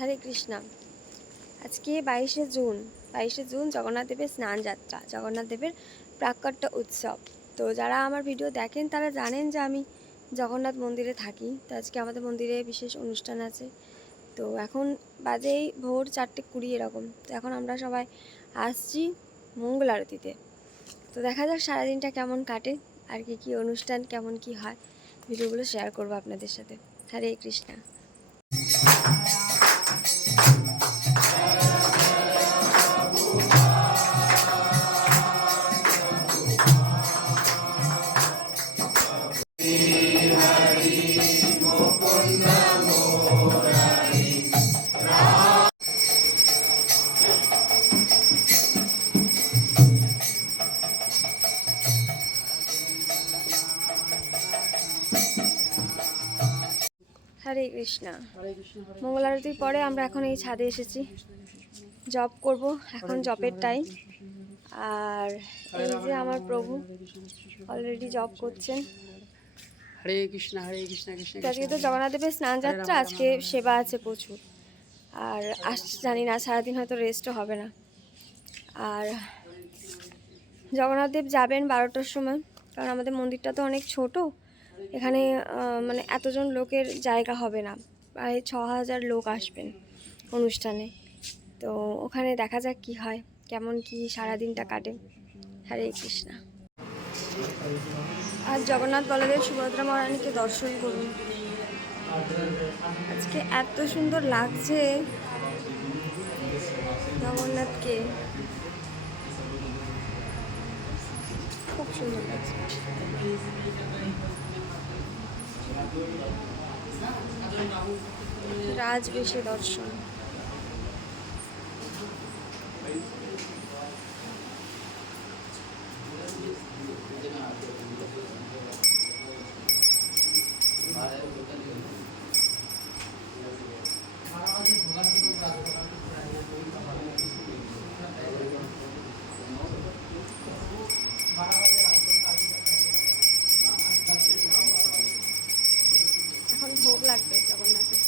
হরে কৃষ্ণা। আজকে 22শে জুন জগন্নাথ দেবের স্নান যাত্রা, জগন্নাথ দেবের প্রাকট্য উৎসব। তো যারা আমার ভিডিও দেখেন তারা জানেন যে আমি জগন্নাথ মন্দিরে থাকি। তো আজকে আমাদের মন্দিরে বিশেষ অনুষ্ঠান আছে। তো এখন বাজেই ভোর 4:20 এরকম। তো এখন আমরা সবাই আসছি মঙ্গল আরতিতে। তো দেখা যাক সারাদিনটা কেমন কাটে, আর কি অনুষ্ঠান কেমন কি হয়, ভিডিওগুলো শেয়ার করবো আপনাদের সাথে। হরে কৃষ্ণা। হরে কৃষ্ণা। মঙ্গল আরতির পরে আমরা এখন এই ছাদে এসেছি, জব করব। এখন জবের টাইম। আর এই যে আমার প্রভু অলরেডি জব করছেন। হরে কৃষ্ণ হরে কৃষ্ণ কৃষ্ণ। আজকে তো জগন্নাথ দেবের স্নান যাত্রা, আজকে সেবা আছে প্রচুর। আর জানি না সারাদিন হয়তো রেস্টও হবে না। আর জগন্নাথ দেব যাবেন 12টার সময়, কারণ আমাদের মন্দিরটা তো অনেক ছোট। এখানে মানে এতজন লোকের জায়গা হবে না, প্রায় 6000 লোক আসবেন অনুষ্ঠানে। তো ওখানে দেখা যাক কি হয়, কেমন কি সারাদিনটা কাটে। হরে কৃষ্ণা। আর জগন্নাথ বলদেব সুভদ্রা মহারানীকে দর্শন করুন। আজকে এত সুন্দর লাগছে জগন্নাথকে, খুব সুন্দর লাগছে। রাজবেশে দর্শন। এখন ভোগ লাগবে জগন্নাথের।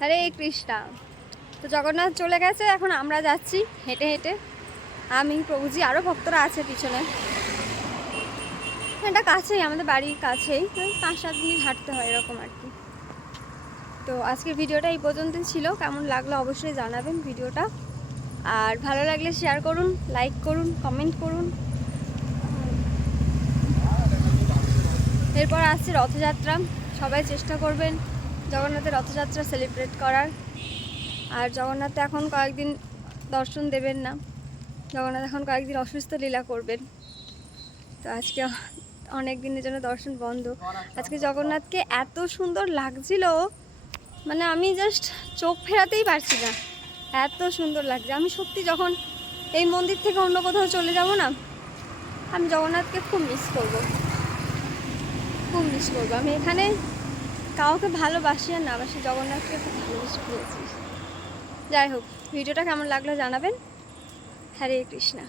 হরে কৃষ্ণা। তো জগন্নাথ চলে গেছে, এখন আমরা যাচ্ছি হেঁটে হেঁটে, আমি প্রভুজি আরও ভক্তরা আছে পিছনে। এটা কাছেই, আমাদের বাড়ির কাছেই, ওই 5-7 মিনিট হাঁটতে হয় এরকম আর কি। তো আজকের ভিডিওটা এই পর্যন্তই ছিল। কেমন লাগলো অবশ্যই জানাবেন ভিডিওটা, আর ভালো লাগলে শেয়ার করুন, লাইক করুন, কমেন্ট করুন। এরপর আসছে রথযাত্রা, সবাই চেষ্টা করবেন জগন্নাথের রথযাত্রা সেলিব্রেট করার। আর জগন্নাথ এখন কয়েকদিন দর্শন দেবেন না, জগন্নাথ এখন কয়েকদিন অসুস্থ লীলা করবেন। তো আজকে অনেক দিনের জন্য দর্শন বন্ধ। আজকে জগন্নাথকে এত সুন্দর লাগছিল, মানে আমি জাস্ট চোখ ফেরাতেই পারছি না, এত সুন্দর লাগছে। আমি সত্যি যখন এই মন্দির থেকে অন্য কোথাও চলে যাব না, আমি জগন্নাথকে খুব মিস করব, খুব মিস করবো। আমি এখানে কাউকে ভালোবাসি আর না বাসি, জগন্নাথকে খুব ভালোবেসে ফেলেছি। যাই হোক, ভিডিওটা কেমন লাগলো জানাবেন। হরে কৃষ্ণা।